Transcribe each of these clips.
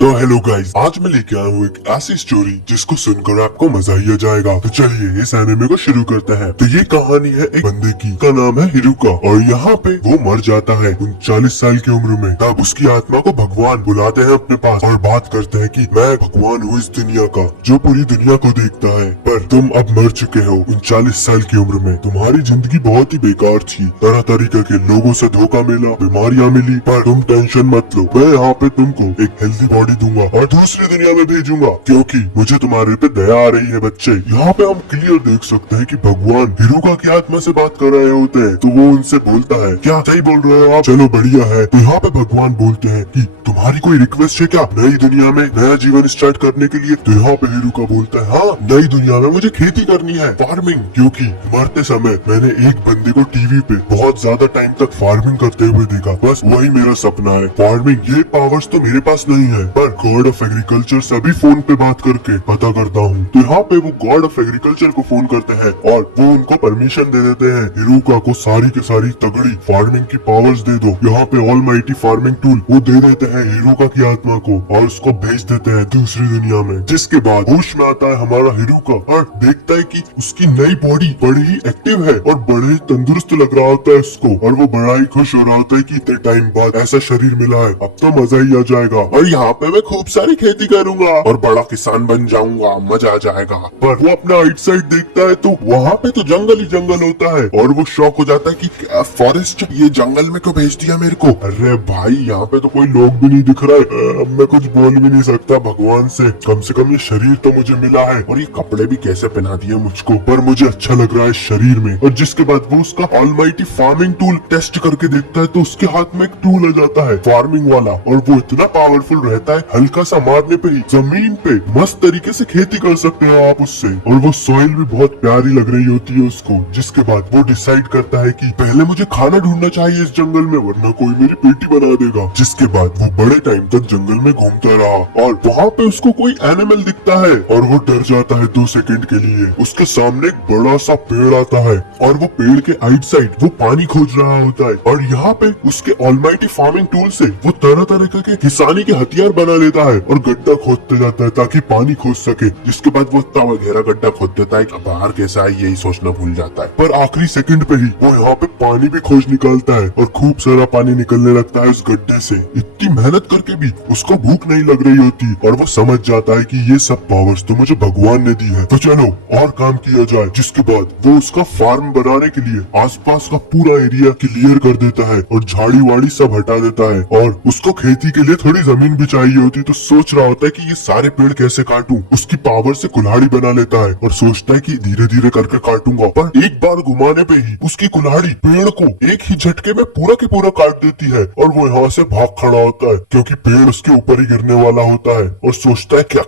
तो hello guys, आज मैं लेके आया हूँ एक ऐसी स्टोरी जिसको सुनकर आपको मजा ही आ जाएगा। तो चलिए इस एनिमे को शुरू करते हैं। तो ये कहानी है एक बंदे की, का नाम है हिरुका, और यहाँ पे वो मर जाता है 39 साल की उम्र में। तब उसकी आत्मा को भगवान बुलाते हैं अपने पास और बात करते हैं कि मैं भगवान हूँ इस दुनिया का, जो पूरी दुनिया को देखता है, पर तुम अब मर चुके हो 39 साल की उम्र में। तुम्हारी जिंदगी बहुत ही बेकार थी, तरह तरीके के लोगों से धोखा मिला, बीमारियाँ मिली, पर तुम टेंशन मत लो, मैं यहाँ पे तुमको एक हेल्दी बॉडी दूंगा और दूसरी दुनिया में भेजूंगा, क्योंकि मुझे तुम्हारे पे दया आ रही है। बच्चे, यहाँ पे हम क्लियर देख सकते हैं कि भगवान हिरुका की आत्मा से बात कर रहे होते हैं। तो वो उनसे बोलता है, क्या सही बोल रहे हो आप? चलो बढ़िया है। तो यहाँ पे भगवान बोलते हैं कि तुम्हारी कोई रिक्वेस्ट है क्या नई दुनिया में नया जीवन स्टार्ट करने के लिए? तो यहाँ पे हिरुका बोलता है, हाँ, नई दुनिया में मुझे खेती करनी है, फार्मिंग, क्योंकि मरते समय मैंने एक बंदे को टीवी पे बहुत ज्यादा टाइम तक फार्मिंग करते हुए देखा, बस वही मेरा सपना है, फार्मिंग। ये पावर्स तो मेरे पास नहीं है, पर गॉड ऑफ एग्रीकल्चर से अभी फोन पे बात करके पता करता हूँ। तो यहाँ पे वो गॉड ऑफ एग्रीकल्चर को फोन करते हैं और वो उनको परमिशन दे देते हैं, हिरुका को सारी की सारी तगड़ी फार्मिंग की पावर्स दे दो। यहाँ पे ऑल माइटी फार्मिंग टूल वो दे देते हैं हिरुका की आत्मा को और उसको भेज देते हैं दूसरी दुनिया में। जिसके बाद होश में आता है हमारा हिरुका और देखता है कि उसकी नई बॉडी बड़ी ही एक्टिव है और बड़े ही तंदुरुस्त लग रहा होता है उसको, और वो बड़ा ही खुश हो रहा होता है कि इतने टाइम बाद ऐसा शरीर मिला है, अब तो मजा ही आ जाएगा, और यहाँ पे मैं खूब सारी खेती करूंगा और बड़ा किसान बन जाऊंगा, मजा आ जाएगा। पर वो अपना आइट साइड देखता है तो वहाँ पे तो जंगल ही जंगल होता है और वो शॉक हो जाता है कि फॉरेस्ट, ये जंगल में क्यों भेज दिया मेरे को? अरे भाई, यहाँ पे तो कोई लोग भी नहीं दिख रहा है, अब मैं कुछ बोल भी नहीं सकता भगवान से कम ये शरीर तो मुझे मिला है, और ये कपड़े भी कैसे पहना दिए मुझको, पर मुझे अच्छा लग रहा है शरीर में। और जिसके बाद वो उसका ऑलमाइटी फार्मिंग टूल टेस्ट करके देखता है तो उसके हाथ में एक टूल आ जाता है फार्मिंग वाला, और वो इतना पावरफुल रहता है, हल्का सा मारने पे ही जमीन पे मस्त तरीके से खेती कर सकते हैं आप उससे, और वो सॉइल भी बहुत प्यारी लग रही होती है उसको। जिसके बाद वो डिसाइड करता है कि पहले मुझे खाना ढूंढना चाहिए इस जंगल में, वरना कोई मेरी पेटी बना देगा। जिसके बाद वो बड़े टाइम तक जंगल में घूमता रहा और वहाँ पे उसको कोई एनिमल दिखता है और वो डर जाता है 2 सेकंड के लिए। उसके सामने एक बड़ा सा पेड़ आता है और वो पेड़ के आइट साइड वो पानी खोज रहा होता है, और यहाँ पे उसके ऑलमाइटी फार्मिंग टूल से वो तरह तरह के किसानी के हथियार बना लेता है और गड्ढा खोदते जाता है ताकि पानी खोज सके। जिसके बाद वो इतना गहरा गड्ढा खोद देता है कि बाहर कैसा है यही सोचना भूल जाता है, पर आखिरी सेकंड पे ही वो यहाँ पे पानी भी खोज निकालता है और खूब सारा पानी निकलने लगता है उस गड्ढे से। इतनी मेहनत करके भी उसको भूख नहीं लग रही होती और वो समझ जाता है कि ये सब पावर्स तो मुझे भगवान ने दी है, तो चलो और काम किया जाए। जिसके बाद वो उसका फार्म बनाने के लिए आसपास का पूरा एरिया क्लियर कर देता है और झाड़ी वाड़ी सब हटा देता है, और उसको खेती के लिए थोड़ी जमीन भी चाहिए होती, तो सोच रहा होता है कि ये सारे पेड़ कैसे काटूं। उसकी पावर से कुल्हाड़ी बना लेता है और सोचता है कि धीरे धीरे करके काटूंगा, पर एक बार घुमाने पे ही उसकी कुल्हाड़ी पेड़ को एक ही झटके में पूरा के पूरा काट देती है और वो यहाँ से भाग खड़ा होता है, क्योंकि पेड़ उसके ऊपर ही गिरने वाला होता है, और सोचता है क्या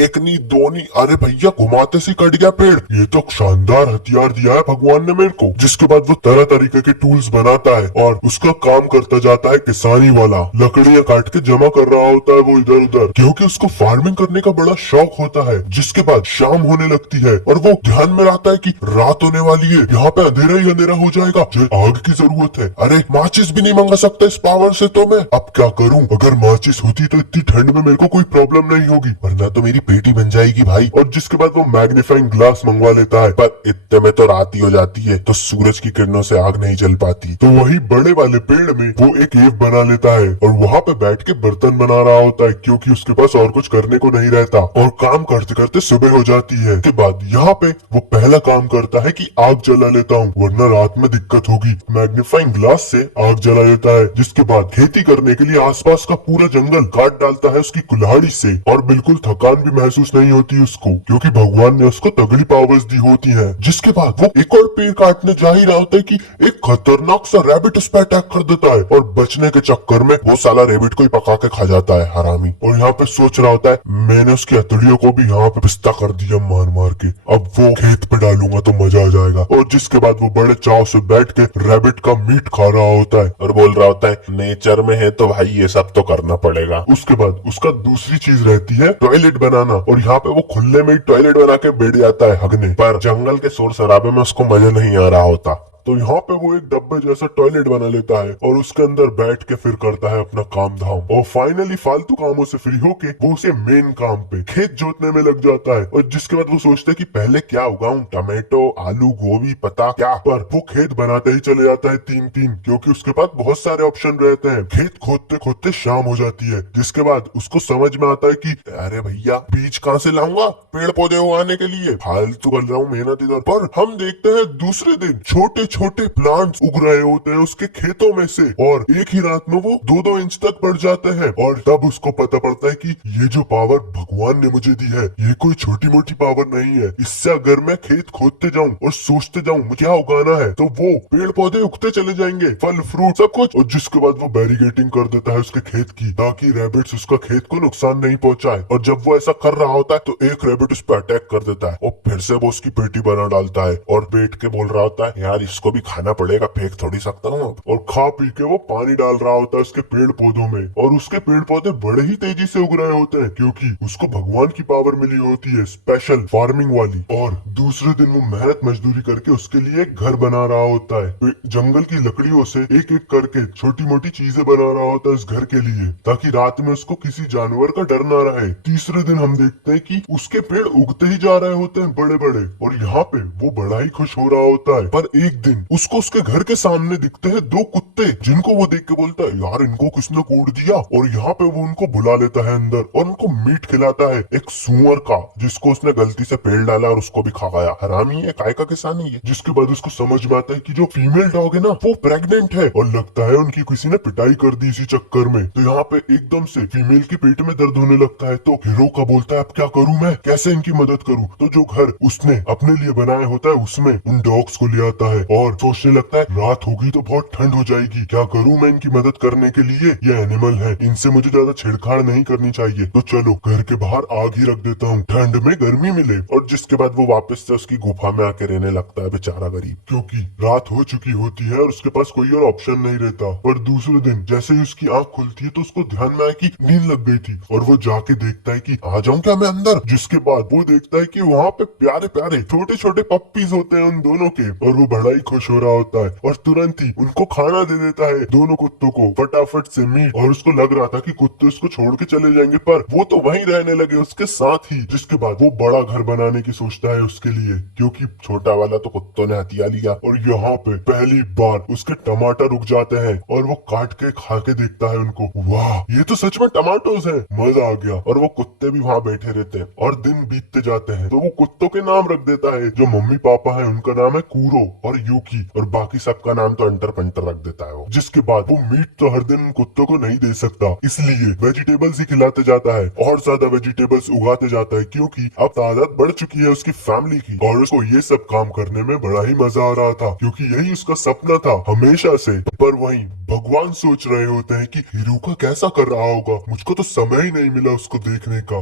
एक नहीं दो नहीं, अरे भैया घुमाते से कट गया पेड़, ये तो शानदार हथियार दिया है भगवान ने मेरे को। जिसके बाद वो तरह तरीके के टूल्स बनाता है और उसका काम करता जाता है किसानी वाला, लकड़ियां काट के जमा कर रहा होता है वो इधर उधर, क्योंकि उसको फार्मिंग करने का बड़ा शौक होता है। जिसके बाद शाम होने लगती है और वो ध्यान में आता है कि रात होने वाली है, यहाँ पे अंधेरा ही अंधेरा हो जाएगा, जो आग की जरूरत है। अरे माचिस भी नहीं मंगा सकता इस पावर से, तो मैं अब क्या करूं? अगर माचिस होती तो इतनी ठंड में मेरे को कोई प्रॉब्लम नहीं होगी, वरना तो मेरी पेटी बन जाएगी भाई। और जिसके बाद वो मैग्नीफाइंग ग्लास मंगवा लेता है, पर इतने में तो रात ही हो जाती है, तो सूरज की किरणों से आग नहीं जल पाती। तो वही बड़े वाले पेड़ में वो एक केव बना लेता है और वहाँ पे बैठ के बर्तन बना रहा होता है, क्योंकि उसके पास और कुछ करने को नहीं रहता, और काम करते करते सुबह हो जाती है। उसके बाद यहाँ पे वो पहला काम करता है कि आग जला लेता हूँ, वरना रात में दिक्कत होगी। मैग्नीफाइंग ग्लास से आग जला लेता है। जिसके बाद खेती करने के लिए आसपास का पूरा जंगल काट डालता है उसकी कुल्हाड़ी से, और बिल्कुल थकान भी महसूस नहीं होती उसको, क्योंकि भगवान ने उसको तगड़ी पावर्स दी होती है। जिसके बाद वो एक और पेड़ काटने जा ही रहा होता है कि एक खतरनाक सा रैबिट उस पर अटैक कर देता है, और बचने के चक्कर में वो साला रैबिट को ही पका के खा जाता है हरामी। और यहाँ पे सोच रहा होता है मैंने उसकी हथेलियों को भी यहाँ पे पिस्ता कर दिया मार मार के, अब वो खेत पे डालूंगा तो मजा आ जाएगा। और जिसके बाद वो बड़े चाव से बैठ के रैबिट का मीट खा रहा होता है और बोल रहा होता है नेचर में है तो भाई ये सब तो करना पड़ेगा। उसके बाद उसका दूसरी चीज रहती है टॉयलेट बनाना, और यहाँ पे वो खुले में ही टॉयलेट बना के बैठ जाता है हगने, पर जंगल के शोर शराबे में उसको मजा नहीं आ रहा होता। तो यहाँ पे वो एक डब्बे जैसा टॉयलेट बना लेता है और उसके अंदर बैठ के फिर करता है अपना काम धाम, और फाइनली फालतू कामों से फ्री होके वो उसे मेन काम पे खेत जोतने में लग जाता है। और जिसके बाद वो सोचता है कि पहले क्या उगाऊं, टमाटो, आलू, गोभी, पता क्या, पर वो खेत बनाते ही चले जाता है तीन तीन, क्योंकि उसके पास बहुत सारे ऑप्शन रहते हैं। खेत खोदते खोदते शाम हो जाती है, जिसके बाद उसको समझ में आता है कि अरे भैया बीज कहाँ से लाऊंगा पेड़ पौधे उगाने के लिए, फालतू कर रहा हूँ मेहनत इधर। पर हम देखते हैं दूसरे दिन छोटे छोटे प्लांट्स उग रहे होते हैं उसके खेतों में से, और एक ही रात में वो 2-2 इंच तक बढ़ जाते हैं। और तब उसको पता पड़ता है कि ये जो पावर भगवान ने मुझे दी है ये कोई छोटी मोटी पावर नहीं है। इससे अगर मैं खेत खोदते जाऊं और सोचते जाऊं मुझे क्या उगाना है, तो वो पेड़ पौधे उगते चले जाएंगे, फल फ्रूट सब कुछ। और जिसके बाद वो बैरिगेटिंग कर देता है उसके खेत की, ताकि रैबिट्स उसका खेत को नुकसान नहीं पहुंचाए। और जब वो ऐसा कर रहा होता है तो एक रैबिट उस पर अटैक कर देता है और फिर से वो उसकी पेटी बना डालता है और बैठ के बोल रहा होता है यार इसको भी खाना पड़ेगा, फेंक थोड़ी सकता हूँ। और खा पी के वो पानी डाल रहा होता है उसके पेड़ पौधों में, और उसके पेड़ पौधे बड़े ही तेजी से उग रहे होते हैं, क्योंकि उसको भगवान की पावर मिली होती है, स्पेशल फार्मिंग वाली। और दूसरे दिन वो मेहनत मजदूरी करके उसके लिए एक घर बना रहा होता है, तो जंगल की लकड़ियों से एक एक करके छोटी मोटी चीजें बना रहा होता है उस घर के लिए, ताकि रात में उसको किसी जानवर का डर ना रहे। तीसरे दिन हम देखते हैं कि उसके पेड़ उगते ही जा रहे होते हैं बड़े बड़े, और यहाँ पे वो बड़ा ही खुश हो रहा होता है। पर एक दिन उसको उसके घर के सामने दिखते हैं 2 कुत्ते, जिनको वो देख के बोलता है यार इनको किसने कूट दिया। और यहाँ पे वो उनको बुला लेता है अंदर और उनको मीट खिलाता है, एक सुअर का जिसको उसने गलती से पेड़ डाला और उसको भी खा गया। हरामी है, काय का किसान है ये। जिसके बाद उसको समझ में आता है कि जो फीमेल डॉग है ना वो प्रेग्नेंट है, और लगता है उनकी किसी ने पिटाई कर दी इसी चक्कर में। तो यहाँ पे एकदम से फीमेल के पेट में दर्द होने लगता है, तो हीरो का बोलता है अब क्या करूं मैं, कैसे इनकी मदद करूं। तो जो घर उसने अपने लिए बनाया होता है उसमें उन डॉग्स को ले आता है और सोचने लगता है रात होगी तो बहुत ठंड हो जाएगी, क्या करूं मैं इनकी मदद करने के लिए, ये एनिमल है, इनसे मुझे ज्यादा छेड़छाड़ नहीं करनी चाहिए, तो चलो घर के बाहर आग ही रख देता हूँ, ठंड में गर्मी मिले। और जिसके बाद वो वापस से उसकी गुफा में आके रहने लगता है बेचारा गरीब, क्योंकि रात हो चुकी होती है और उसके पास कोई और ऑप्शन नहीं रहता। पर दूसरे दिन जैसे ही उसकी आंख खुलती है तो उसको ध्यान में आया कि नींद लग गई थी, और वो जाके देखता है कि आ जाऊं क्या मैं अंदर। जिसके बाद वो देखता है कि वहाँ पे प्यारे प्यारे छोटे छोटे पप्पीज होते हैं उन दोनों के, और वो बड़ा ही खुश हो रहा होता है और तुरंत ही उनको खाना दे देता है दोनों कुत्तों को फटाफट से मीट। और उसको लग रहा था कि कुत्ते उसको छोड़ के चले जाएंगे, पर वो तो वहीं रहने लगे उसके साथ ही। जिसके बाद वो बड़ा घर बनाने की सोचता है उसके लिए, क्योंकि छोटा वाला तो कुत्तों ने हथिया लिया। और यहाँ पे पहली बार उसके टमाटर रुक जाते हैं और वो काट के खा के देखता है उनको, वाह ये तो सच में टमाटोज हैं, मजा आ गया। और वो कुत्ते भी वहाँ बैठे रहते हैं और दिन बीतते जाते हैं, तो वो कुत्तों के नाम रख देता है। जो मम्मी पापा है उनका नाम है कूरो और यूकी, और बाकी सबका नाम तो अंटर पंटर रख देता है वो। जिसके बाद वो मीट तो हर दिन कुत्तों को नहीं दे सकता, इसलिए वेजिटेबल्स ही खिलाते जाता है और ज्यादा वेजिटेबल्स उगाते जाता है, क्योंकि अब तादाद बढ़ चुकी है उसकी फैमिली की। और उसको ये सब काम करने में बड़ा ही मजा आ रहा था, क्योंकि यही उसका सपना था हमेशा से। पर वहीं भगवान सोच रहे होते हैं कि हिरुका कैसा कर रहा होगा, मुझको तो समय ही नहीं मिला उसको देखने का।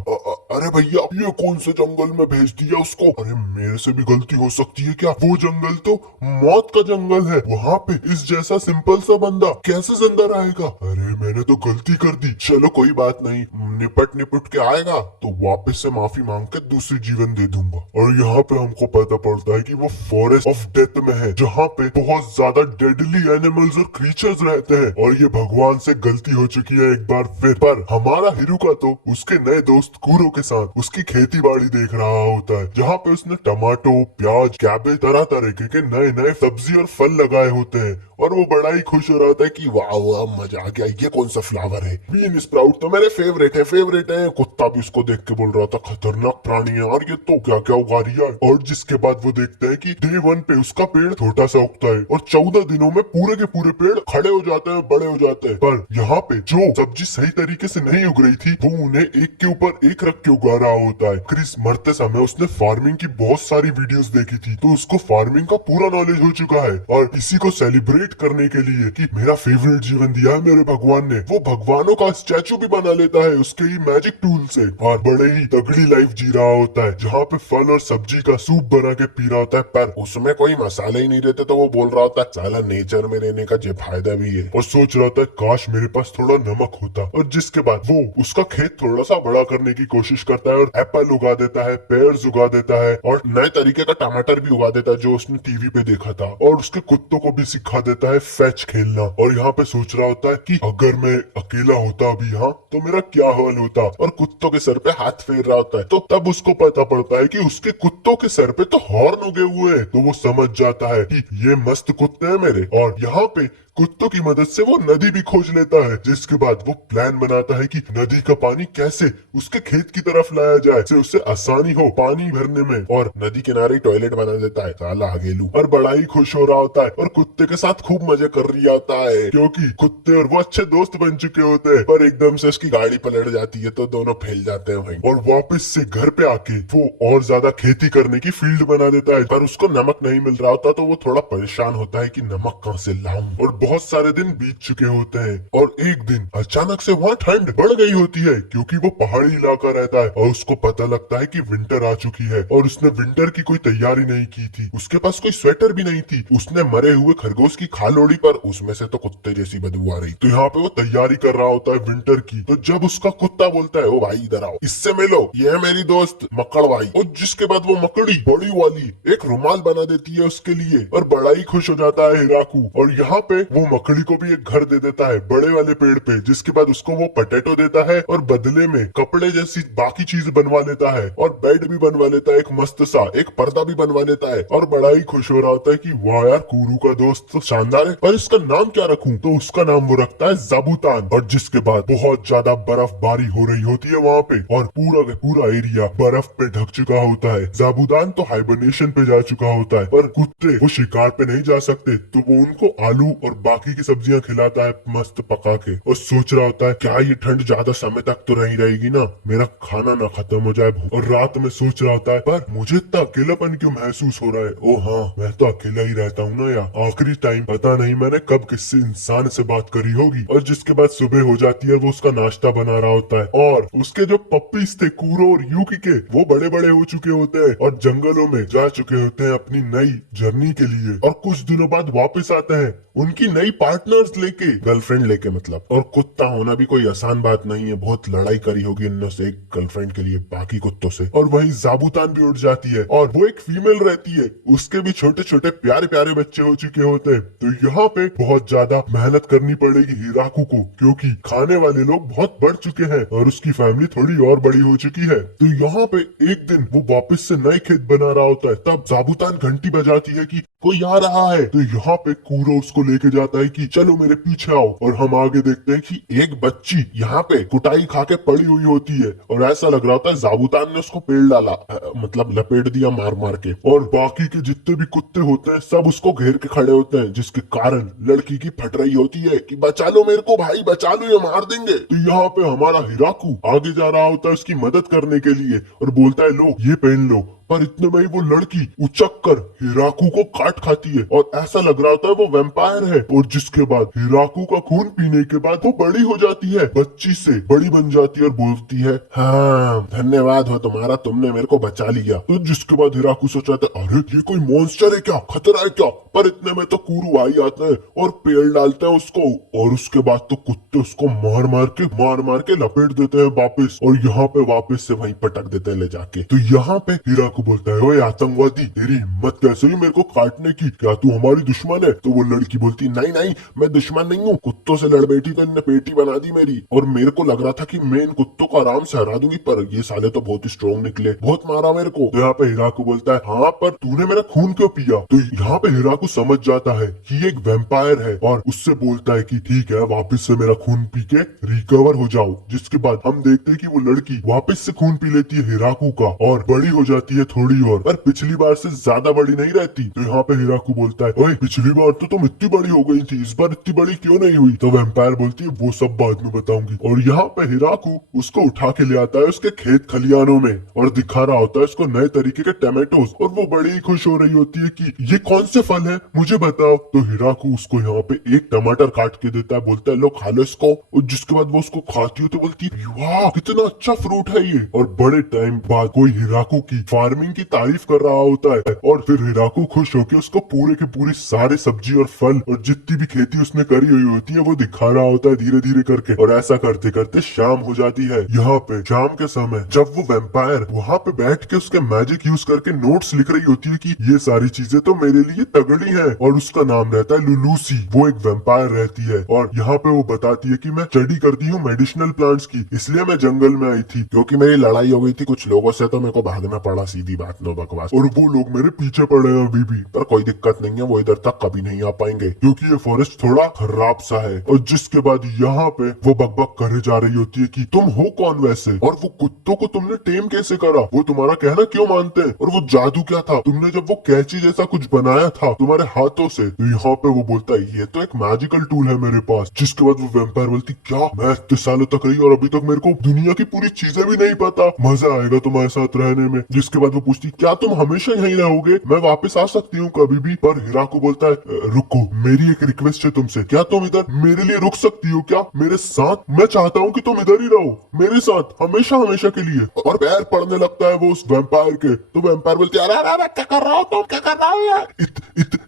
अरे भैया ये कौन से जंगल में भेज दिया उसको, अरे मेरे से भी गलती हो सकती है क्या, वो जंगल तो मौत का जंगल है, वहाँ पे इस जैसा सिंपल सा बंदा कैसे जिंदा रहेगा, अरे मैंने तो गलती कर दी, चलो कोई बात नहीं, निपट निपट के आएगा तो वापस से माफी मांग के दूसरी जीवन दे दूंगा। और यहाँ पे हमको पता पड़ता है कि वो फॉरेस्ट ऑफ डेथ में है, जहाँ पे बहुत ज्यादा डेडली एनिमल्स और क्रीचर्स रहते हैं, और ये भगवान से गलती हो चुकी है एक बार फिर। पर हमारा हिरुका तो उसके नए दोस्त कूरो के साथ उसकी खेती बाड़ी देख रहा होता है, जहाँ पे उसने टमाटो, प्याज, कैबेज, तरह तरह के नए नए सब्जी और फल लगाए होते हैं, और वो बड़ा ही खुश हो रहा था कि वाह वाह मजा आ गया, ये कौन सा फ्लावर है, बीन स्प्राउट तो मेरे फेवरेट है। कुत्ता भी उसको देख के बोल रहा था खतरनाक प्राणी है और ये तो क्या क्या उगा रही है। और जिसके बाद वो देखता है कि डे 1 पे उसका पेड़ छोटा सा उगता है और 14 दिनों में पूरे के पूरे पेड़ खड़े हो जाते हैं, बड़े हो जाते हैं। पर यहाँ पे जो सब्जी सही तरीके से नहीं उग रही थी वो उन्हें एक के ऊपर एक रख के उगा रहा होता है। क्रिस मरते समय उसने फार्मिंग की बहुत सारी वीडियोस देखी थी, तो उसको फार्मिंग का पूरा नॉलेज हो चुका है, और इसी को सेलिब्रेट मोटिवेट करने के लिए कि मेरा फेवरेट जीवन दिया है मेरे भगवान ने, वो भगवानों का स्टैचू भी बना लेता है उसके ही मैजिक टूल से, और बड़े ही तगड़ी लाइफ जी रहा होता है जहाँ पे फल और सब्जी का सूप बना के पी रहा होता है, पर उसमें कोई मसाले ही नहीं रहते। तो वो बोल रहा होता है साला नेचर में रहने का जो फायदा भी है, और सोच रहा होता है काश मेरे पास थोड़ा नमक होता। और जिसके बाद वो उसका खेत थोड़ा सा बड़ा करने की कोशिश करता है और एप्पल उगा देता है, पेड़ उगा देता है, और नए तरीके का टमाटर भी उगा देता है जो उसने टीवी पे देखा था, और उसके कुत्तों को भी सिखा देता है फैच खेलना। और यहाँ पे सोच रहा होता है कि अगर मैं अकेला होता अभी यहाँ तो मेरा क्या हाल होता, और कुत्तों के सर पे हाथ फेर रहा होता है। तो तब उसको पता पड़ता है कि उसके कुत्तों के सर पे तो हॉर्न उगे हुए हैं, तो वो समझ जाता है कि ये मस्त कुत्ते हैं मेरे, और यहाँ पे कुत्तों की मदद से वो नदी भी खोज लेता है। जिसके बाद वो प्लान बनाता है कि नदी का पानी कैसे उसके खेत की तरफ लाया जाए जिससे उससे आसानी हो पानी भरने में, और नदी किनारे टॉयलेट बना देता है साला आगेलू। और बड़ा ही खुश हो रहा होता है और कुत्ते के साथ खूब मजे कर रहा होता है, क्योंकि कुत्ते और वो अच्छे दोस्त बन चुके होते हैं। पर एकदम से उसकी गाड़ी पलट जाती है तो दोनों फैल जाते हैं वहीं, और वापस से घर पे आके वो और ज्यादा खेती करने की फील्ड बना देता है। पर उसको नमक नहीं मिल रहा होता तो वो थोड़ा परेशान होता है कि नमक कहाँ से लाऊं। और बहुत सारे दिन बीत चुके होते हैं और एक दिन अचानक से वहाँ ठंड बढ़ गई होती है, क्योंकि वो पहाड़ी इलाका रहता है, और उसको पता लगता है कि विंटर आ चुकी है। और उसने विंटर की कोई तैयारी नहीं की थी, उसके पास कोई स्वेटर भी नहीं थी। उसने मरे हुए खरगोश की खाल ओढ़ी पर उसमें से तो कुत्ते जैसी बदबू आ रही। तो यहाँ पे वो तैयारी कर रहा होता है विंटर की। तो जब उसका कुत्ता बोलता है ओ भाई इधर आओ, इससे मिलो, ये है मेरी दोस्त मकड़वाई। और जिसके बाद वो मकड़ी बड़ी वाली एक रुमाल बना देती है उसके लिए, और बड़ा ही खुश हो जाता है हिराकू। और यहाँ पे वो मकड़ी को भी एक घर दे देता है बड़े वाले पेड़ पे, जिसके बाद उसको वो पोटैटो देता है और बदले में कपड़े जैसी बाकी चीज बनवा लेता है, और बेड भी बनवा लेता है, एक मस्त सा एक पर्दा भी बनवा लेता है। और बड़ा ही खुश हो रहा होता है कि वाह यार कूरू का दोस्त तो शानदार है, पर इसका नाम क्या रखूं? तो उसका नाम वो रखता है जाबूतान। और जिसके बाद बहुत ज्यादा बर्फबारी हो रही होती है वहाँ पे, और पूरा का पूरा एरिया बर्फ पे ढक चुका होता है। जाबूतान तो हाइबरनेशन पे जा चुका होता है, पर कुत्ते वो शिकार पे नहीं जा सकते, तो वो उनको आलू और बाकी की सब्जियां खिलाता है मस्त पका के। और सोच रहा होता है क्या ये ठंड ज्यादा समय तक तो नहीं रहेगी ना, मेरा खाना ना खत्म हो जाए। और रात में सोच रहा होता है पर मुझे इतना अकेलापन क्यों महसूस हो रहा है? ओ हाँ, मैं तो अकेला ही रहता हूँ ना यार। आखिरी टाइम पता नहीं मैंने कब किसी इंसान से बात करी होगी। और जिसके बाद सुबह हो जाती है, वो उसका नाश्ता बना रहा होता है, और उसके जो पप्पीज थे कूरो और यूकी के, वो बड़े बड़े हो चुके होते हैं और जंगलों में जा चुके होते हैं अपनी नई जर्नी के लिए। और कुछ दिनों बाद वापस आते हैं उनकी नई पार्टनर्स लेके, गर्लफ्रेंड लेके मतलब। और कुत्ता होना भी कोई आसान बात नहीं है, बहुत लड़ाई करी होगी इनमें से एक गर्लफ्रेंड के लिए बाकी कुत्तों से। और वही जाबूतान भी उठ जाती है, और वो एक फीमेल रहती है, उसके भी छोटे छोटे प्यारे प्यारे बच्चे हो चुके होते हैं। तो यहाँ पे बहुत ज्यादा मेहनत करनी पड़ेगी हिराकू को, क्योंकि खाने वाले लोग बहुत बढ़ चुके हैं और उसकी फैमिली थोड़ी और बड़ी हो चुकी है। तो यहाँ पे एक दिन वो वापस से नए खेत बना रहा होता है, तब जाबूतान घंटी बजाती है कि कोई आ रहा है। तो यहाँ पे कूरो उसको लेके जाता है कि चलो मेरे पीछे आओ, और हम आगे देखते हैं कि एक बच्ची यहाँ पे कुटाई खा के पड़ी हुई होती है, और ऐसा लग रहा होता है जाबूतान ने उसको पेड़ डाला, मतलब लपेट दिया मार मार के। और बाकी के जितने भी कुत्ते होते हैं सब उसको घेर के खड़े होते हैं, जिसके कारण लड़की की फट रही होती है कि बचा लो मेरे को भाई, बचा लो ये मार देंगे। तो यहाँ पे हमारा हिराकू आगे जा रहा होता है उसकी मदद करने के लिए, और बोलता है लो ये पहन लो। पर इतने में ही वो लड़की उचक कर हिराकू को काट खाती है, और ऐसा लग रहा होता है वो वैम्पायर है। और जिसके बाद हिराकू का खून पीने के बाद वो बड़ी हो जाती है, बच्ची से बड़ी बन जाती है, और बोलती है हाँ धन्यवाद हो तुम्हारा, तुमने मेरे को बचा लिया। तो जिसके बाद हिराकू सोच रहा था अरे ये कोई मॉन्स्टर है क्या, खतरा है क्या? पर इतने में तो कूरू भाई आते हैं और पेड़ डालते हैं उसको, और उसके बाद तो कुत्ते उसको मार मार के लपेट देते हैं वापस, और यहाँ पे वापस से वहीं पटक देते हैं ले जाके। तो यहाँ पे हिराकू बोलता है ओए आतंकवादी, तेरी हिम्मत कैसे हुई मेरे को काटने की, क्या तू हमारी दुश्मन है? तो वो लड़की बोलती नहीं नहीं मैं दुश्मन नहीं हूँ, कुत्तों से लड़ बैठी तो इनने पेटी बना दी मेरी, और मेरे को लग रहा था कि मैं इन कुत्तों को आराम से हरा दूंगी, पर ये साले तो बहुत स्ट्रॉन्ग निकले, बहुत मारा मेरे को। तो यहाँ पे हिराकू बोलता है हाँ पर तूने मेरा खून क्यों पिया? तो यहाँ पे हिराकू समझ जाता है कि ये एक वैम्पायर है, और उससे बोलता है कि ठीक है वापस से मेरा खून पी के रिकवर हो जाओ। जिसके बाद हम देखते हैं कि वो लड़की वापस से खून पी लेती है हिराकू का, और बड़ी हो जाती है थोड़ी और, पर पिछली बार से ज्यादा बड़ी नहीं रहती। तो यहाँ पे हिराकू बोलता है, ओए पिछली बार तो तुम इतनी बड़ी हो गई थी, इस बार इतनी बड़ी क्यों नहीं हुई? तो वैम्पायर बोलती है वो सब बाद में बताऊंगी। और यहाँ पे हिराकू उसको उठा के ले आता है उसके खेत खलियानों में और दिखा रहा होता है उसको नए तरीके के टमाटोज, और वो बड़ी ही खुश हो रही होती है कि ये कौन से फल है मुझे बताओ। तो हिराकू उसको यहाँ पे एक टमाटर काट के देता है, बोलता है लो खा लो इसको। और जिसके बाद वो उसको खाती हो तो बोलती है वाह कितना अच्छा फ्रूट है ये। और बड़े टाइम बाद कोई हिराकू की फार्मिंग की तारीफ कर रहा होता है, और फिर हिराकू खुश होकर उसको पूरे के पूरे सारे सब्जी और फल और जितनी भी खेती उसने करी हुई होती है वो दिखा रहा होता है धीरे धीरे करके। और ऐसा करते करते शाम हो जाती है। यहाँ पे शाम के समय जब वो वैम्पायर वहाँ पे बैठ के उसके मैजिक यूज करके नोट्स लिख रही होती है कि ये सारी चीजें तो मेरे लिए तगड़ी है, और उसका नाम रहता है लुलूसी, वो एक वैम्पायर रहती है। और यहाँ पे वो बताती है कि मैं स्टडी करती हूँ मेडिसिनल प्लांट्स की, इसलिए मैं जंगल में आई थी क्योंकि मेरी लड़ाई हो गई थी कुछ लोगों से, तो मेरे को भागना पड़ा, सीधी बात नो बकवास। और वो लोग मेरे पीछे पड़े हैं अभी भी, पर कोई दिक्कत नहीं है, वो इधर तक कभी नहीं आ पाएंगे क्योंकि ये फॉरेस्ट थोड़ा खराब सा है। और जिसके बाद यहाँ पे वो बकबक करे जा रही होती है कि तुम हो कौन वैसे, और वो कुत्तों को तुमने टेम कैसे करा, वो तुम्हारा कहना क्यों मानते हैं, और वो जादू क्या था, तुमने जब वो कैंची जैसा कुछ बनाया था तुम्हारे हाथों से। तो यहाँ पे वो बोलता है ये तो एक मैजिकल टूल है मेरे पास। जिसके बाद वो वैम्पायर बोलती क्या मैं इतने सालों तक रही और अभी तक मेरे को दुनिया की पूरी चीजें भी नहीं पता, मजा आएगा तुम्हारे साथ रहने में। जिसके बाद वो पूछती क्या तुम हमेशा यहीं रहोगे, मैं वापस आ सकती हूँ कभी भी। पर हिराकू बोलता है रुको, मेरी एक रिक्वेस्ट है तुमसे, क्या तुम इधर मेरे लिए रुक सकती हो क्या मेरे साथ? मैं चाहता हूँ कि तुम इधर ही रहो मेरे साथ हमेशा हमेशा के लिए। और पैर पड़ने लगता है वो उस वैम्पायर के। तो वैम्पायर बोलते अरे अरे क्या कर रहा हो तुम, क्या कर रहा हो यार,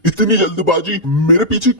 इतनी जल्दबाजी मेरे पीछे,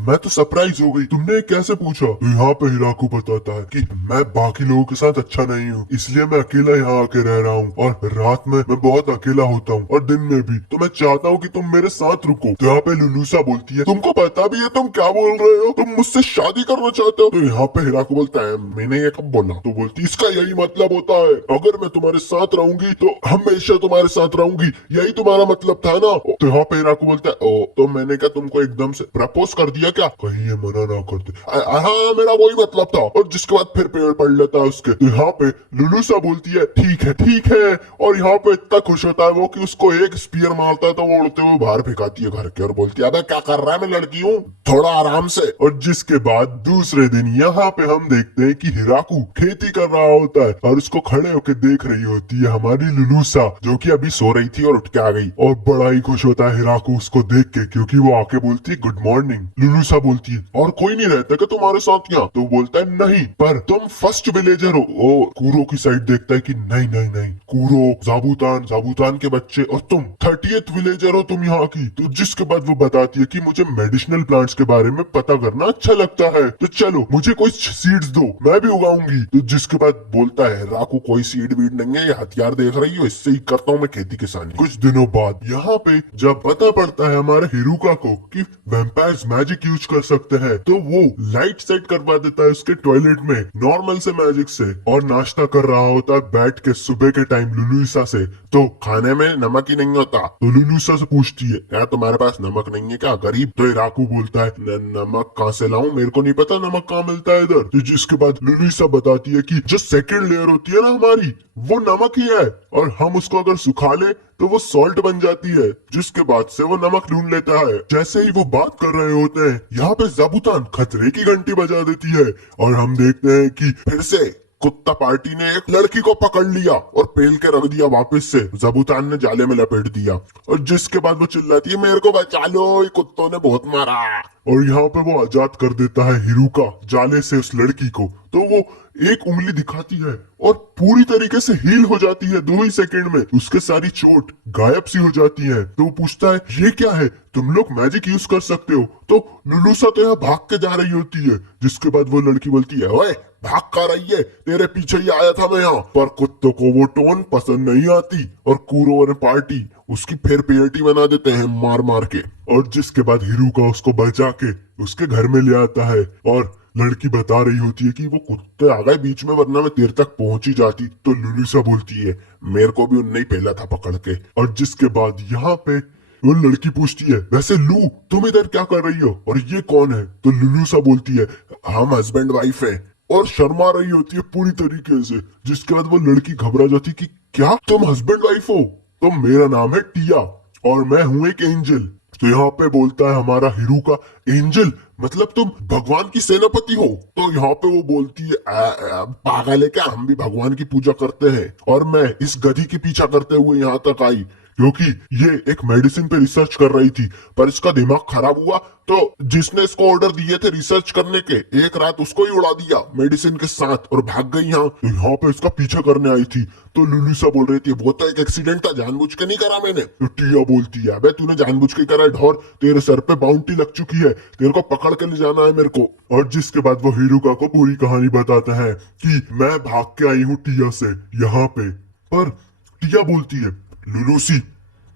मैं तो सरप्राइज हो गई, तुमने कैसे पूछा? तो यहाँ पे हिराकू बताता है कि मैं बाकी लोगों के साथ अच्छा नहीं हूँ, इसलिए मैं अकेला यहाँ आके रह रहा हूँ, और रात में मैं बहुत अकेला होता हूँ और दिन में भी, तो मैं चाहता हूँ कि तुम मेरे साथ रुको। तो यहाँ पे लुलूसा बोलती है तुमको पता भी है तुम क्या बोल रहे हो, तुम मुझसे शादी करना चाहते हो? तो यहाँ पे हिराकू बोलता है मैंने ये कब बोला? तो बोलती इसका यही मतलब होता है, अगर मैं तुम्हारे साथ रहूंगी तो हमेशा तुम्हारे साथ रहूंगी, यही तुम्हारा मतलब था ना? तो यहाँ पे हिराकू बोलता है ओ तो मैंने क्या तुमको एकदम से प्रपोज कर दिया क्या, कहीं ये मना ना करते? हाँ मेरा वही मतलब था। और जिसके बाद फिर पेड़ पड़ लेता है उसके। तो यहाँ पे लुलूसा बोलती है ठीक है, और यहाँ पे इतना खुश होता है वो कि उसको एक स्पीयर मारता है तो वो उड़ते हुए बाहर फेंकाती है घर के, और बोलती है अबे क्या कर रहा है, मैं लड़की हूँ, थोड़ा आराम से। और जिसके बाद दूसरे दिन यहाँ पे हम देखते हैं कि हिराकू खेती कर रहा होता है और उसको खड़े होकर देख रही होती है हमारी लुलूसा, जो कि अभी सो रही थी और उठ के आ गई। और बड़ा ही खुश होता है हिराकू उसको देख के, क्योंकि वो आके बोलती है गुड मॉर्निंग। लुलूसा बोलती है और कोई नहीं रहता क्या तुम्हारे साथ यहाँ? तो बोलता है नहीं, पर तुम फर्स्ट विलेजर हो। ओ कूरो की साइड देखता है कि नहीं कूरो जाबूतान के बच्चे, और तुम 30th विलेजर हो तुम यहाँ की। तो जिसके बाद वो बताती है कि मुझे मेडिसिनल प्लांट्स के बारे में पता करना अच्छा लगता है, तो चलो मुझे कोई सीड्स दो, मैं भी उगाऊंगी। तो जिसके बाद बोलता है राकू कोई सीड वीड नहीं है, ये हथियार देख रही हो, इससे ही करता हूँ मैं खेती किसानी। कुछ दिनों बाद यहाँ पे जब पता पड़ता है हमारे हिरुका को कि वैम्पायर्स मैजिक यूज कर सकते हैं, तो वो लाइट सेट करवा देता है उसके टॉयलेट में नॉर्मल से मैजिक से, और नाश्ता कर रहा होता है बैठ के सुबह के टाइम लुलूसा से। तो खाने में नमक ही नहीं होता। तो लुलूसा से पूछती है यार तुम्हारे पास नमक नहीं है क्या गरीब? तो हिराकू बोलता है नमक कहाँ से लाऊं, मेरे को नहीं पता नमक कहाँ मिलता है इधर। तो जिसके बाद लुलूसा बताती है कि जो सेकंड लेयर होती है ना हमारी, वो नमक ही है, और हम उसको अगर सुखा ले तो वो सॉल्ट बन जाती है, जिसके बाद से वो नमक ढूंढ लेता है। जैसे ही वो बात कर रहे होते हैं यहाँ पे जाबूतान खतरे की घंटी बजा देती है, और हम देखते हैं कि फिर से कुत्ता पार्टी ने एक लड़की को पकड़ लिया और पेल के रख दिया वापस से, जाबूतान ने जाले में लपेट दिया। और जिसके बाद वो चिल्लाती है मेरे को बचा लो, ये कुत्तों ने बहुत मारा। और यहाँ पे वो आजाद कर देता है हिरुका जाले से उस लड़की को। तो वो एक उंगली दिखाती है और पूरी तरीके से हील हो जाती है 2 ही सेकंड में, उसके सारी चोट गायब सी हो जाती है। तो वो पूछता है ये क्या है, तुम लोग मैजिक यूज कर सकते हो? तो लुलूसा तो यहाँ भाग के जा रही होती है। जिसके बाद वो लड़की बोलती है ओए भाग कर रही है, तेरे पीछे ही आया था मैं यहाँ। पर कुत्तों को वो टोन पसंद नहीं आती, और कूरो और पार्टी उसकी फिर पेटी बना देते हैं मार मार के। और जिसके बाद हिरुका उसको बचा के उसके घर में ले आता है, और लड़की बता रही होती है कि वो कुत्ते आ गए बीच में, वरना मैं तेरे तक पहुंच ही जाती। तो लुलूसा बोलती है मेरे को भी उनने ही पहला था पकड़ के। और जिसके बाद यहाँ पे वो लड़की पूछती है वैसे लू तुम इधर क्या कर रही हो, और ये कौन है? तो लुलूसा बोलती है हम हस्बैंड वाइफ है, और शर्मा रही होती है पूरी तरीके से। जिसके बाद वो लड़की घबरा जाती कि क्या तुम हस्बैंड वाइफ हो? तो मेरा नाम है टिया और मैं हूँ एक एंजल। तो यहाँ पे बोलता है हमारा हिरुका, एंजल मतलब तुम भगवान की सेनापति हो? तो यहाँ पे वो बोलती है पागल है क्या, हम भी भगवान की पूजा करते हैं और मैं इस गधी की पीछा करते हुए यहाँ तक आई क्योंकि ये एक मेडिसिन पे रिसर्च कर रही थी, पर इसका दिमाग खराब हुआ तो जिसने इसको ऑर्डर दिए थे रिसर्च करने के, एक रात उसको ही उड़ा दिया मेडिसिन के साथ और भाग गई यहाँ। तो यहाँ पे इसका पीछा करने आई थी। तो लुलूसा बोल रही थी वो तो एक एक्सीडेंट था, जानबूझ के नहीं करा मैंने। तो टिया बोलती है अबे तूने जानबूझ के करा है ढोर, तेरे सर पे बाउंटी लग चुकी है, तेरे को पकड़ के ले जाना है मेरे को। और जिसके बाद वो हिरुका को पूरी कहानी बताता है कि मैं भाग के आई हूँ टिया से यहाँ पे। पर टिया बोलती है लुलूसी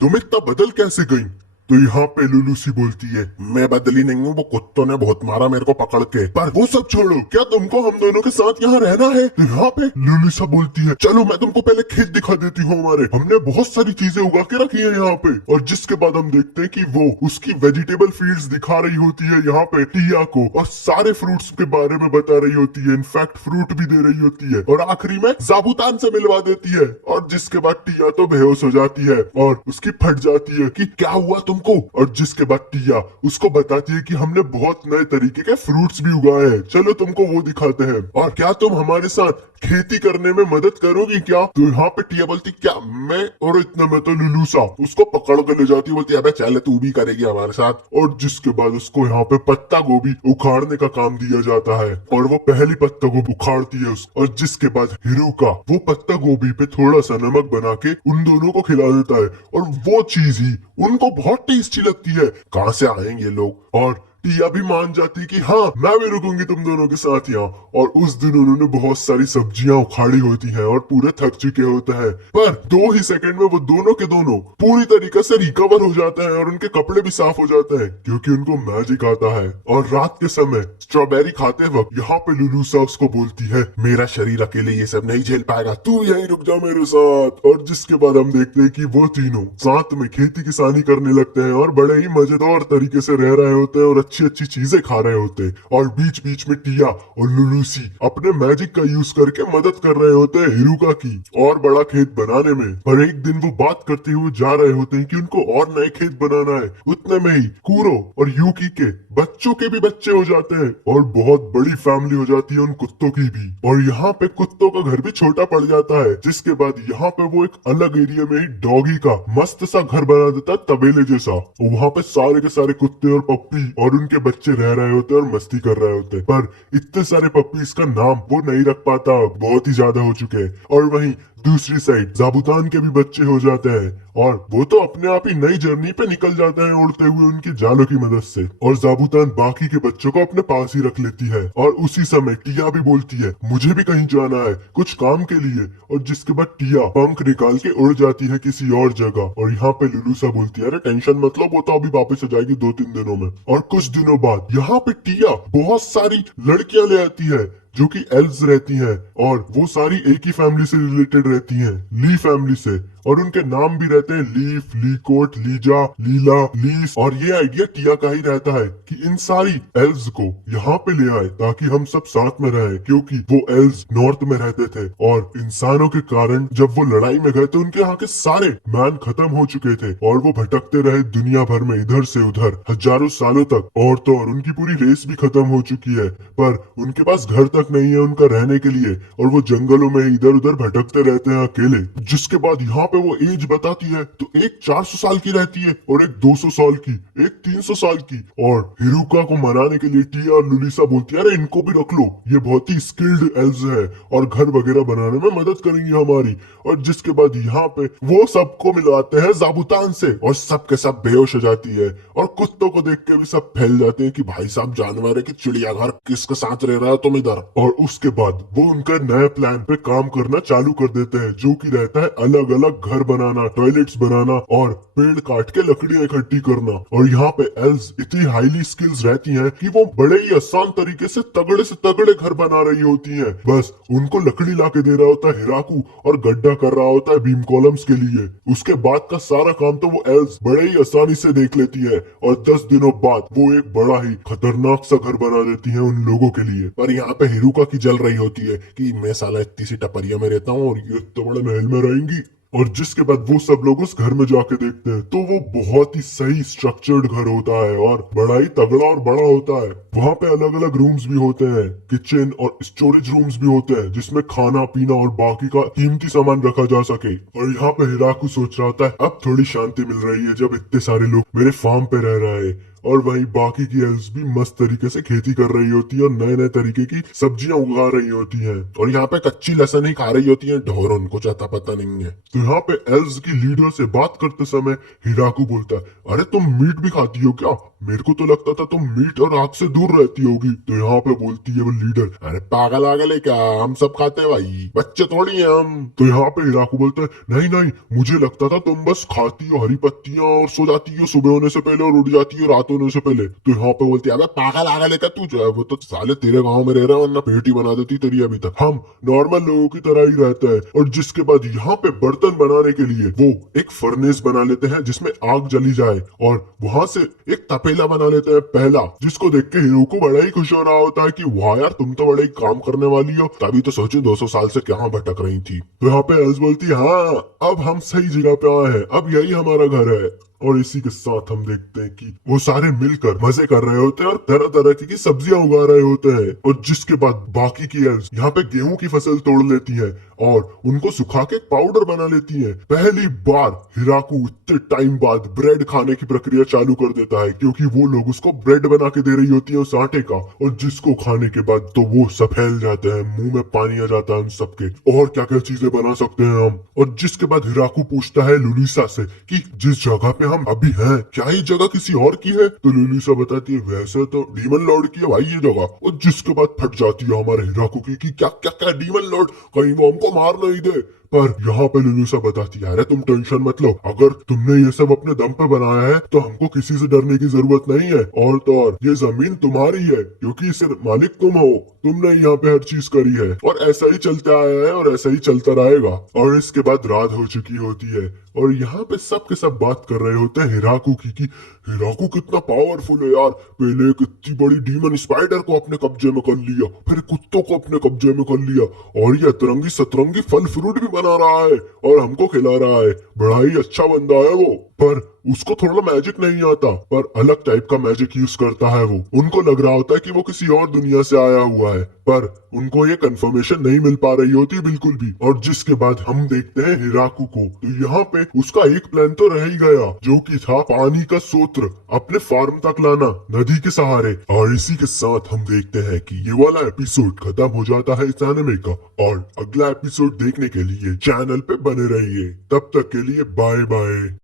तुम इतना बदल कैसे गई? तो यहाँ पे लुलूसी बोलती है मैं बदली नहीं हूँ, वो कुत्तों ने बहुत मारा मेरे को पकड़ के। पर वो सब छोड़ो, क्या तुमको हम दोनों के साथ यहाँ रहना है? तो यहाँ पे लुलूसा बोलती है चलो मैं तुमको पहले खेत दिखा देती हूँ, हमारे हमने बहुत सारी चीजें उगा के रखी है यहाँ पे। और जिसके बाद हम देखते हैं कि वो उसकी वेजिटेबल फील्ड्स दिखा रही होती है यहाँ पे टिया को और सारे फ्रूट्स के बारे में बता रही होती है, इनफैक्ट फ्रूट भी दे रही होती है और आखिरी में जाबूतान से मिलवा देती है। और जिसके बाद टिया तो बेहोश हो जाती है और उसकी फट जाती है कि क्या हुआ तुमको। और जिसके बाद टिया उसको बताती है कि हमने बहुत नए तरीके के फ्रूट्स भी उगाए हैं, चलो तुमको वो दिखाते हैं और क्या तुम हमारे साथ खेती करने में मदद करोगी क्या? तो यहाँ पे टिया बोलती क्या मैं, और इतना मैं तो लुलूसा उसको पकड़ कर ले जाती, बोलती अबे चल तू भी करेगी हमारे साथ। और जिसके बाद उसको यहाँ पे पत्ता गोभी उखाड़ने का काम दिया जाता है और वो पहली पत्ता गोभी उखाड़ती है और जिसके बाद हिरुका वो पत्ता गोभी पे थोड़ा सा नमक बना के उन दोनों को खिला देता है और वो चीज ही उनको बहुत टेस्टी लगती है। कहाँ से आएंगे लोग? और टिया भी मान जाती कि हाँ मैं भी रुकूंगी तुम दोनों के साथ यहाँ। और उस दिन उन्होंने बहुत सारी सब्जियां उखाड़ी होती हैं और पूरे थक चुके होते हैं, पर 2 ही सेकंड में वो दोनों के दोनों पूरी तरीके से रिकवर हो जाते हैं और उनके कपड़े भी साफ हो जाते हैं क्योंकि उनको मैजिक आता है। और रात के समय स्ट्रॉबेरी खाते वक्त यहाँ पे लुलूसा उसको बोलती है मेरा शरीर अकेले ये सब नहीं झेल पाएगा, तू यहीं रुक जा मेरे साथ। और जिसके बाद हम देखते हैं कि वो तीनों साथ में खेती किसानी करने लगते हैं और बड़े ही मजेदार तरीके से रह रहे होते हैं और अच्छी अच्छी चीजें खा रहे होते हैं। और बीच बीच में टिया और लुलूसी अपने मैजिक का यूज करके मदद कर रहे होते हैं हिरुका की और बड़ा खेत बनाने में। पर एक दिन वो बात करते हुए जा रहे होते हैं कि उनको और नए खेत बनाना है। उतने में ही कुरो और यूकी के बच्चों के भी बच्चे हो जाते हैं और बहुत बड़ी फैमिली हो जाती है उन कुत्तों की भी। और यहाँ पे कुत्तों का घर भी छोटा पड़ जाता है। जिसके बाद यहाँ पे वो एक अलग एरिया में ही डॉगी का मस्त सा घर बना देता है तबेले जैसा। वहाँ पे सारे के सारे कुत्ते और पप्पी और उनके बच्चे रह रहे होते हैं और मस्ती कर रहे होते हैं। पर इतने सारे पप्पीज का नाम वो नहीं रख पाता, बहुत ही ज्यादा हो चुके हैं। और वहीं दूसरी साइड जाबूतान के भी बच्चे हो जाते हैं और वो तो अपने आप ही नई जर्नी पे निकल जाते हैं उड़ते हुए उनके जालों की मदद से। और जाबूतान बाकी के बच्चों को अपने पास ही रख लेती है। और उसी समय टिया भी बोलती है मुझे भी कहीं जाना है कुछ काम के लिए। और जिसके बाद टिया पंख निकाल के उड़ जाती है किसी और जगह। और यहाँ पे लुलूसा बोलती है अरे टेंशन मतलब वो तो अभी वापस आ जाएगी 2-3 दिनों में। और कुछ दिनों बाद यहाँ पे टिया बहुत सारी लड़कियां ले आती है जो कि एल्व्स रहती हैं और वो सारी एक ही फैमिली से रिलेटेड रहती हैं, ली फैमिली से। और उनके नाम भी रहते हैं लीफ, लीकोट, लीजा, लीला, लीस। और ये आइडिया टिया का ही रहता है कि इन सारी एल्व्स को यहाँ पे ले आए ताकि हम सब साथ में रहें, क्योंकि वो एल्व्स नॉर्थ में रहते थे और इंसानों के कारण जब वो लड़ाई में गए तो उनके यहाँ के सारे मैन खत्म हो चुके थे और वो भटकते रहे दुनिया भर में इधर से उधर हजारों सालों तक। और तो और उनकी पूरी रेस भी खत्म हो चुकी है, पर उनके पास घर तक नहीं है उनका रहने के लिए और वो जंगलों में इधर उधर भटकते रहते हैं अकेले। जिसके बाद यहाँ पे वो एज बताती है तो एक 400 साल की रहती है और एक 200 साल की, एक 300 साल की। और हिरुका को मनाने के लिए टिया और लुलिसा बोलती है अरे इनको भी रख लो, ये बहुत ही स्किल्ड एल्व्स है और घर वगैरह बनाने में मदद करेंगी हमारी। और जिसके बाद यहाँ पे वो सबको मिलवाते हैं जाबूतान से और सबके सब बेहोश हो जाती है और कुत्तों को देख के भी सब फैल जाते हैं कि भाई साहब जानवर है कि चिड़ियाघर, किसके साथ रह रहा है तुम इधर। और उसके बाद वो उनका नए प्लान पे काम करना चालू कर देते हैं जो कि रहता है अलग अलग घर बनाना, टॉयलेट्स बनाना और पेड़ काट के लकड़ियां इकट्ठी करना। और यहाँ पे एल्व्स इतनी हाईली स्किल्स रहती हैं कि वो बड़े ही आसान तरीके से तगड़े घर बना रही होती हैं। बस उनको लकड़ी लाके दे रहा होता है हिराकू और गड्ढा कर रहा होता है बीम कॉलम्स के लिए। उसके बाद का सारा काम तो वो एल्व्स बड़े ही आसानी से देख लेती है और 10 दिनों बाद वो एक बड़ा ही खतरनाक सा घर बना देती है उन लोगों के लिए। पर यहाँ पे हिरुका की जल रही होती है कि मैं साला इतनी सी टपरिया में रहता हूँ और ये इतने बड़े महल में रहेंगी। और जिसके बाद वो सब लोग उस घर में जाके देखते हैं तो वो बहुत ही सही स्ट्रक्चर्ड घर होता है और बड़ा ही तगड़ा और बड़ा होता है। वहाँ पे अलग अलग रूम्स भी होते हैं, किचन और स्टोरेज रूम्स भी होते हैं जिसमें खाना पीना और बाकी का कीमती सामान रखा जा सके। और यहाँ पे हिराकू सोच रहा था अब थोड़ी शांति मिल रही है जब इतने सारे लोग मेरे फार्म पे रह रहे हैं। और वहीं बाकी की एल्स भी मस्त तरीके से खेती कर रही होती है और नए नए तरीके की सब्जियां उगा रही होती हैं। और यहाँ पे कच्ची लहसुन ही खा रही होती है, ढोर उनको चाहता पता नहीं है। तो यहाँ पे एल्स की लीडर से बात करते समय हिराकू बोलता है, अरे तुम मीट भी खाती हो क्या? मेरे को तो लगता था तुम मीट और आग से दूर रहती होगी। तो यहाँ पे बोलती है वो लीडर, अरे पागल आगल है क्या, हम सब खाते हैं भाई, बच्चे थोड़ी हैं हम। तो यहाँ पे हिराकू बोलता है, नहीं नहीं, मुझे लगता था तुम बस खाती हो हरी पत्तियां और सो जाती हो सुबह होने से पहले और उठ जाती हो रात होने से पहले। तो यहाँ पे बोलती है, अबे पागल आगल है क्या तू? जो है वो तो साले तेरे गाँव में रह रहा है, वरना पेट ही बना देती तेरी अभी तक। हम नॉर्मल लोगों की तरह ही रहते हैं। और जिसके बाद यहाँ पे बर्तन बनाने के लिए वो एक फर्नेस बना लेते हैं जिसमें आग जली जाए और वहां से एक तपेला बना लेते हैं पहला, जिसको देख के हीरो को बड़ा ही खुश हो रहा होता है कि वाह यार तुम तो बड़े ही काम करने वाली हो, तभी तो सोचो 200 साल से कहाँ भटक रही थी। तो यहाँ पे एल्स बोलती है, हाँ अब हम सही जगह पे आए हैं, अब यही हमारा घर है। और इसी के साथ हम देखते हैं कि वो सारे मिलकर मजे कर रहे होते हैं और तरह तरह की सब्जियां उगा रहे होते हैं। और जिसके बाद बाकी की एल्स यहाँ पे गेहूं की फसल तोड़ लेती हैं और उनको सुखा के पाउडर बना लेती हैं। पहली बार हिराकू इतने टाइम बाद ब्रेड खाने की प्रक्रिया चालू कर देता है, क्योंकि वो लोग उसको ब्रेड बना के दे रही होती है उस आटे का। और जिसको खाने के बाद तो वो सब फैल जाते हैं, मुंह में पानी आ जाता है उन सबके, और क्या क्या चीजें बना सकते हैं हम। और जिसके बाद हिराकू पूछता है लुलिसा से कि जिस जगह पे हम अभी हैं क्या ये जगह किसी और की है? तो लुलिसा बताती है, वैसे तो डीमन लॉर्ड की है भाई ये जगह। और जिसके बाद फट जाती है हमारे हिराकू की कि क्या क्या क्या डीमन लॉर्ड, कहीं वो हमको मार नहीं दे। पर यहाँ पे लुलिसा बताती है, अरे तुम टेंशन मत लो, अगर तुमने ये सब अपने दम पे बनाया है तो हमको किसी से डरने की जरूरत नहीं है। और तो और ये जमीन तुम्हारी है क्योंकि इसे मालिक तुम हो, तुमने यहाँ पे हर चीज करी है और ऐसा ही चलता आया है और ऐसा ही चलता रहेगा। और इसके बाद रात हो चुकी होती है और यहाँ पे सब के सब बात कर रहे होते हैं हिराकू की कि हिराकू कितना पावरफुल है यार, पहले एक इतनी बड़ी डीमन स्पाइडर को अपने कब्जे में कर लिया, फिर कुत्तों को अपने कब्जे में कर लिया, और ये अतरंगी सतरंगी फल फ्रूट भी बना रहा है और हमको खिला रहा है। बड़ा ही अच्छा बंदा है वो, पर उसको थोड़ा मैजिक नहीं आता, पर अलग टाइप का मैजिक यूज करता है वो। उनको लग रहा होता है कि वो किसी और दुनिया से आया हुआ है, पर उनको ये कंफर्मेशन नहीं मिल पा रही होती बिल्कुल भी। और जिसके बाद हम देखते हैं हिराकू को, तो यहाँ पे उसका एक प्लान तो रह ही गया, जो कि था पानी का सूत्र अपने फार्म तक लाना नदी के सहारे। और इसी के साथ हम देखते हैं कि ये वाला एपिसोड खत्म हो जाता है इस एनिमे का। और अगला एपिसोड देखने के लिए चैनल पे बने रहिए, तब तक के लिए बाय बाय।